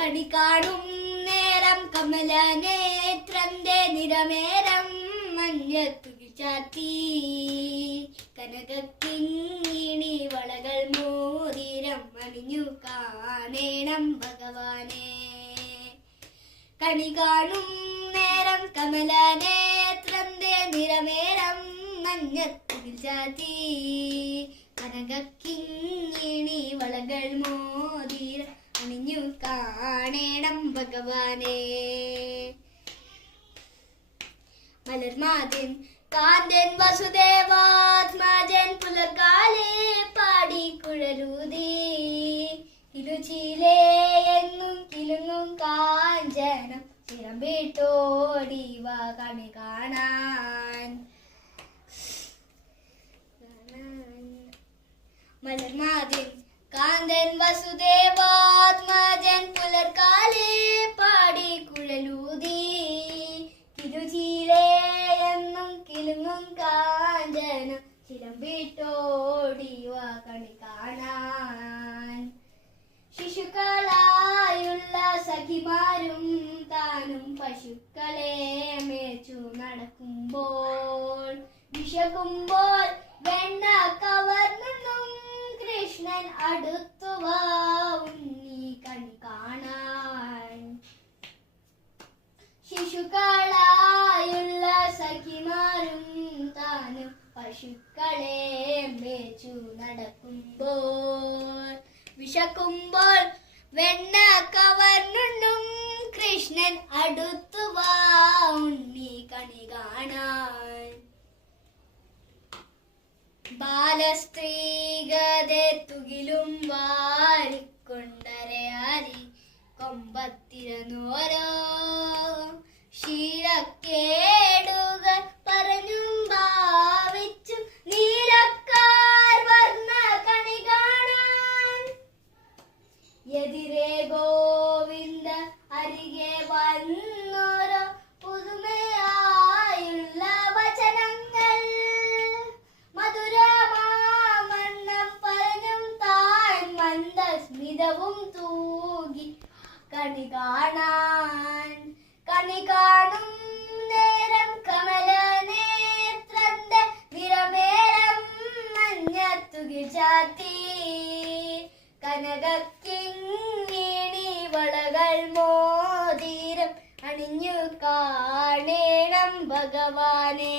കണി കാണും നേരം കമലനേത്രന്റെ നിറമേരം മഞ്ഞത്തുകിൽ ചാത്തി കനകക്കിങ്ങിണി വളകൾ മോതിരം അണിഞ്ഞു കാണേണം ഭഗവാനെ. കണി കാണും നേരം കമലനേത്രന്റെ നിറമേരം മഞ്ഞത്തുകിൽ ചാത്തി കനകക്കിങ്ങിണി വളകൾ മോതിരം അണിഞ്ഞു കാണേണം ഭഗവാനെ. മലർമാതിൻ കാന്തൻ വസുദേവാത്മജൻ പുലർക്കാലേ പാടി കുഴലൂതി ഇരുചിലേ എന്നും കിലുങ്ങും കാഞ്ചനം ചിറമ്പിട്ടോടിവ കണി കാണാൻ. മലർമാതിൻ കാന്തൻ വസുദേവാത്മജൻ പുലർക്കാലേ പാടി കുഴലൂതി തിരുചീലേ എന്നും കിലുങ്ങും കാഞ്ചനം ചിലമ്പിട്ടോടിവ കണി കാണാൻ. ശിശുക്കളായുള്ള സഖിമാരും താനും പശുക്കളെ മേച്ചു നടക്കുമ്പോൾ വിശക്കുമ്പോൾ വെണ്ണ കവർന്നും കൃഷ്ണൻ അടുത്തുവാ ഉണ്ണി കണി കാണാൻ. ശിശുക്കളായുള്ള സഖിമാരും താനും പശുക്കളെ മേച്ചു നടക്കുമ്പോൾ വിശക്കുമ്പോൾ വെണ്ണ കവർന്നും കൃഷ്ണൻ അടുത്തുവാ ഉണ്ണി കണി കാണാൻ. ബാലസ്ത്രീകതെ തുകിലും വാരിക്കൊണ്ടരയാരി കൊമ്പത്തിരനോരോ ക്ഷീരക്കേടുകൾ പറഞ്ഞും ഭാവിച്ചും നീലക്കാർ വർണ്ണ കണി കാണാൻ. എതിരെ ഗോവിന്ദ അരികെ വന്നോരോ പുതുമയായുള്ള വചനങ്ങൾ മധുരമാമണ്ണം പറഞ്ഞും താൻ മന്ദസ്മിതവും തൂകി കണി കാണാൻ. കണി കാണും നേരം കമലനേത്രന്റെ നിറമേരം മഞ്ഞത്തുകിൽ ചാത്തി കനകക്കിങ്ങിണി വളകൾ മോതിരം അണിഞ്ഞു കാണേണം ഭഗവാനെ.